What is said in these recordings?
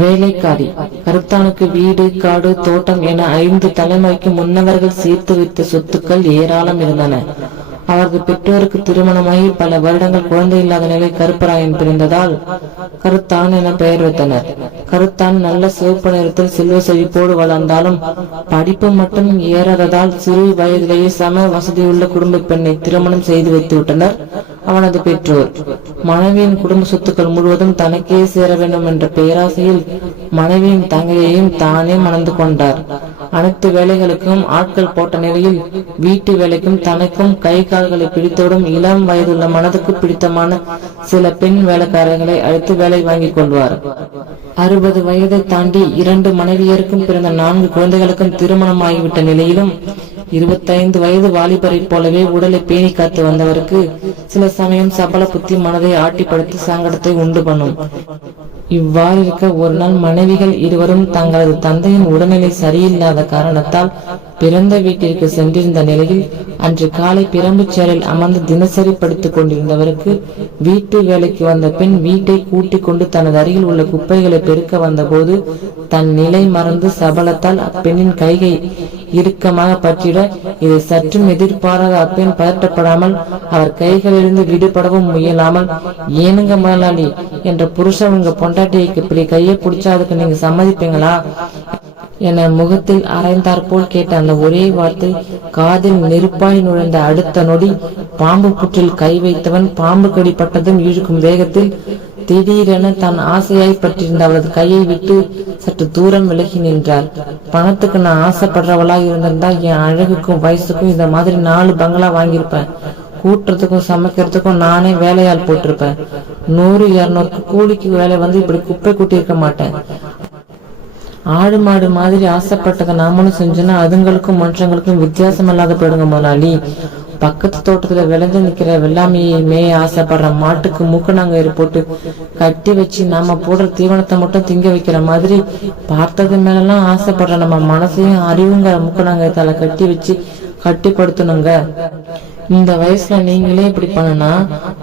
வேலைக்காரி. கருத்தானுக்கு வீடு காடு தோட்டம் என ஐந்து தலைமுறைக்கு முன்னவர்கள் சேர்த்து வைத்த சொத்துக்கள் ஏராளம் இருந்தன. அவரது பெற்றோருக்கு திருமணமாகி பல வருடங்கள் குழந்தை இல்லாத நிலை கருப்பராயன் பிறந்ததால் கருத்தான் என பெயர் வைத்தனர். கருத்தான் நல்ல சிவப்பு நிறத்தில் செல்வ செழிப்போடு வளர்ந்தாலும் படிப்பு மட்டும் ஏறாததால் சிறு வயதிலேயே சம வசதியுள்ள குடும்ப பெண்ணை திருமணம் செய்து வைத்து விட்டனர் அவனது பெற்றோர். மனைவியின் குடும்ப சொத்துக்கள் முழுவதும் தனக்கே சேர வேண்டும் என்ற பேராசையில் மனைவியின் தங்கையையும் தானே மணந்து கொண்டார். அனைத்து வேலைகளுக்கும் ஆட்கள் போட்ட நிலையில் வீட்டு வேலைக்கும் தனக்கும் கை கால்களை பிடித்தோடும் இளம் வயதுள்ள மனதுக்கு பிடித்தமான சில பெண் வேலைக்காரர்களை அழைத்து வேலை வாங்கிக் கொள்வார் அறுபது வயதை தாண்டி இரண்டு மனைவியருக்கும் பிறந்த நான்கு குழந்தைகளுக்கும் திருமணம் ஆகிவிட்ட நிலையிலும் இருபத்தைந்து வயது வாலிபரைப் போலவே உடலை பேணி காத்து வந்தவருக்கு சில சமயம் சபல புத்தி மனதை ஆட்டிப்படுத்தி சங்கடத்தை உண்டு பண்ணும். இவ்வாறு இருக்க ஒரு நாள் மனைவிகள் இருவரும் தங்களது தந்தையின் உடல்நிலை சரியில்லாத காரணத்தால் பிறந்த வீட்டிற்கு சென்றிருந்த நிலையில் அன்று காலை பிரம்புச்சேரில் அமர்ந்து தினசரி படுத்துக் கொண்டிருந்தவருக்கு வீட்டு வேலைக்கு வந்த பெண் வீட்டை கூட்டிக் கொண்டு தனது அருகில் உள்ள குப்பைகளை பெருக்க வந்தபோது தன் நிலை மறந்து சபலத்தால் அப்பெண்ணின் கைகை இறுக்கமாக பற்றிட இதை சற்றும் எதிர்பாராத அப்பெண் பதட்டப்படாமல் அவர் கைகளிலிருந்து விடுபடவும் முயலாமல் ஏனுங்க முதலாளி என்ற புருஷன் உங்க பொண்டாட்டிக்கு இப்படி கையை பிடிச்சா அதுக்கு நீங்க சம்மதிப்பீங்களா? என முகத்தில் அரைந்தார் போல் கேட்ட அந்த ஒரே வார்த்தை காதில் நெருப்பாய் நுழைந்த அடுத்த நொடி பாம்பு புற்றில் கை வைத்தவன் பாம்பு கடிப்பட்டதும் இழுக்கும் வேகத்தில் திடீரென தான் ஆசையாய் பற்றிருந்த அவளது கையை விட்டு சற்று தூரம் விலகி நின்றார் பணத்துக்கு நான் ஆசைப்படுறவளா இருந்திருந்தா என் அழகுக்கும் வயசுக்கும் இந்த மாதிரி நாலு பங்களா வாங்கியிருப்பேன். கூட்டுறதுக்கும் சமைக்கிறதுக்கும் நானே வேலையால் போட்டிருப்பேன். நூறு இருநூறுக்கு கூலிக்கு வேலை வந்து இப்படி குப்பை கூட்டி இருக்க மாட்டேன். ஆடு மாடு மாதிரி ஆசைப்பட்டதை நாமளும் செஞ்சோன்னா அதுங்களுக்கும் மனுஷங்களுக்கும் வித்தியாசம் இல்லாத போயிடுங்க முதலாளி பக்கத்து தோட்டத்துல விளைஞ்சு நிக்கிற வெள்ளாமையை மேய ஆசைப்படுற மாட்டுக்கு மூக்கணாங்கயிறு போட்டு கட்டி வச்சு நாம போடுற தீவனத்தை மட்டும் திங்க வைக்கிற மாதிரி பார்த்தது மேலாம் ஆசைப்படுற நம்ம மனசையும் அறிவுங்கிற மூக்கணாங்கயத்தால கட்டி வச்சு கட்டுப்படுத்தணுங்க. இந்த வயசுல நீங்களே இப்படி பண்ணுனா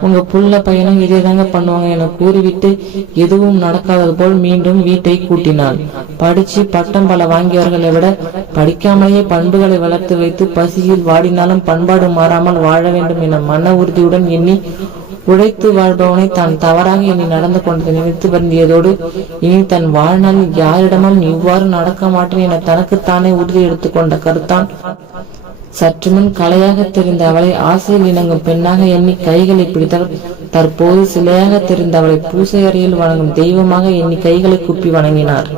உங்க புள்ள பையனும் இதே தாங்க பண்ணுவாங்க என கூறிவிட்டு எதுவும் நடக்காதது போல் மீண்டும் வீட்டை கூட்டினாள். படிச்சு பட்டம் பல வாங்கியவர்களை விட படிக்காமலேயே பண்புகளை வளர்த்து வைத்து பசியில் வாடினாலும் பண்பாடு மாறாமல் வாழ வேண்டும் என மன உறுதியுடன் எண்ணி உழைத்து வாழ்பவனை தான் தவறாக எண்ணி நடந்து கொண்டதை நினைத்து வருந்தியதோடு இனி தன் வாழ்நாளில் யாரிடமும் இவ்வாறு நடக்க மாட்டேன் என தனக்குத்தானே உறுதி எடுத்துக்கொண்ட கருத்தான். சற்று முன் கலையாக தெரிந்த அவளை ஆசையில் இணங்கும் பெண்ணாக எண்ணி கைகளை பிடித்தவர். தற்போது சிலையாக தெரிந்த அவளை பூசை அறையில் வணங்கும் தெய்வமாக எண்ணி கைகளை குப்பி வணங்கினார்.